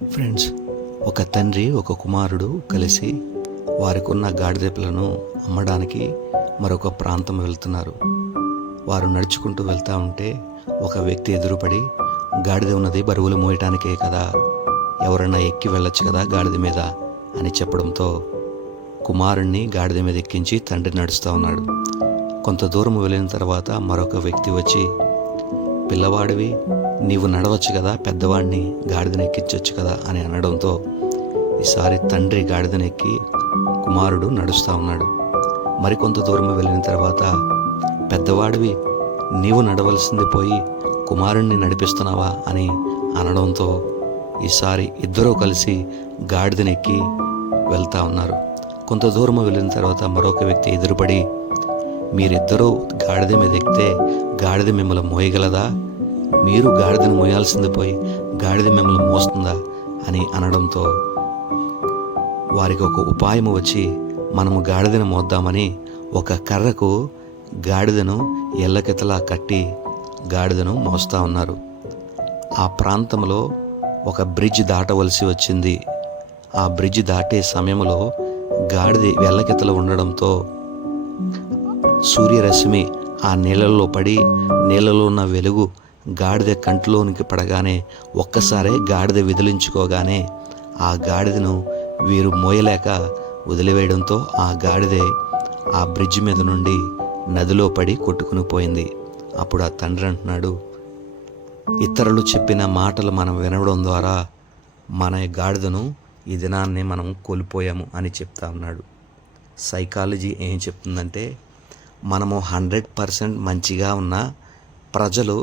Friends, ఒక తండ్రి ఒక కుమారుడు కలిసి వారికున్న గాడిద పిల్లను అమ్మడానికి మరొక ప్రాంతం వెళ్తున్నారు. వారు నడుచుకుంటూ వెళ్తూ ఉంటే ఒక వ్యక్తి ఎదురుపడి, గాడిద ఉన్నది బరువులు మోయటానికే కదా, ఎవరన్నా ఎక్కి వెళ్ళొచ్చు కదా గాడిద మీద అని చెప్పడంతో కుమారుణ్ణి గాడిద మీద ఎక్కించి తండ్రి నడుస్తూ ఉన్నాడు. కొంత దూరం వెళ్ళిన తర్వాత మరొక వ్యక్తి వచ్చి, పిల్లవాడివి, నీవు నడవచ్చు కదా, పెద్దవాడిని గాడిదను ఎక్కించవచ్చు కదా అని అనడంతో ఈసారి తండ్రి గాడిదను ఎక్కి కుమారుడు నడుస్తూ ఉన్నాడు. మరికొంత దూరం వెళ్ళిన తర్వాత, పెద్దవాడివి, నీవు నడవలసింది పోయి కుమారుణ్ణి నడిపిస్తున్నావా అని అనడంతో ఈసారి ఇద్దరూ కలిసి గాడిదను ఎక్కి వెళ్తూ ఉన్నారు. కొంత దూరం వెళ్ళిన తర్వాత మరొక వ్యక్తి ఎదురుపడి, మీరిద్దరూ గాడిద మీద ఎక్కితే గాడిద మిమ్మల్ని మోయగలదా, మీరు గాడిదను మోయాల్సింది పోయి గాడిద మిమ్మల్ని మోస్తుందా అని అనడంతో వారికి ఒక ఉపాయం వచ్చి, మనము గాడిదను మోద్దామని ఒక కర్రకు గాడిదను ఎల్లకెతలా కట్టి గాడిదను మోస్తూ ఉన్నారు. ఆ ప్రాంతంలో ఒక బ్రిడ్జ్ దాటవలసి వచ్చింది. ఆ బ్రిడ్జ్ దాటే సమయంలో గాడిద ఎల్లకెతలు ఉండడంతో సూర్యరశ్మి ఆ నీళ్ళల్లో పడి, నీళ్ళలో ఉన్న వెలుగు గాడిద కంటిలోనికి పడగానే ఒక్కసారే గాడిద విదిలించుకోగానే ఆ గాడిదను వీరు మోయలేక వదిలివేయడంతో ఆ గాడిదే ఆ బ్రిడ్జ్ మీద నుండి నదిలో పడి కొట్టుకుని పోయింది. అప్పుడు ఆ తండ్రి అంటున్నాడు, ఇతరులు చెప్పిన మాటలు మనం వినడం ద్వారా మన గాడిదను ఈ దినాన్ని మనం కోల్పోయాము అని చెప్తా ఉన్నాడు. సైకాలజీ ఏం చెప్తుందంటే, మనము 100% మంచిగా ఉన్న ప్రజలు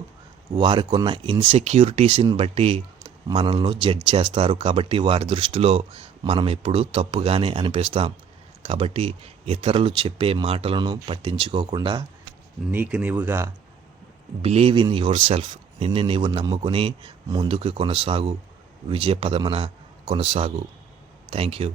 వారికి ఉన్న ఇన్సెక్యూరిటీస్ని బట్టి మనల్ని జడ్జ్ చేస్తారు. కాబట్టి వారి దృష్టిలో మనం ఎప్పుడూ తప్పుగానే అనిపిస్తాం. కాబట్టి ఇతరులు చెప్పే మాటలను పట్టించుకోకుండా నీకు నీవుగా బిలీవ్ ఇన్ యువర్ సెల్ఫ్, నిన్ను నీవు నమ్ముకుని ముందుకు కొనసాగు, విజయ పదమున కొనసాగు. Thank you.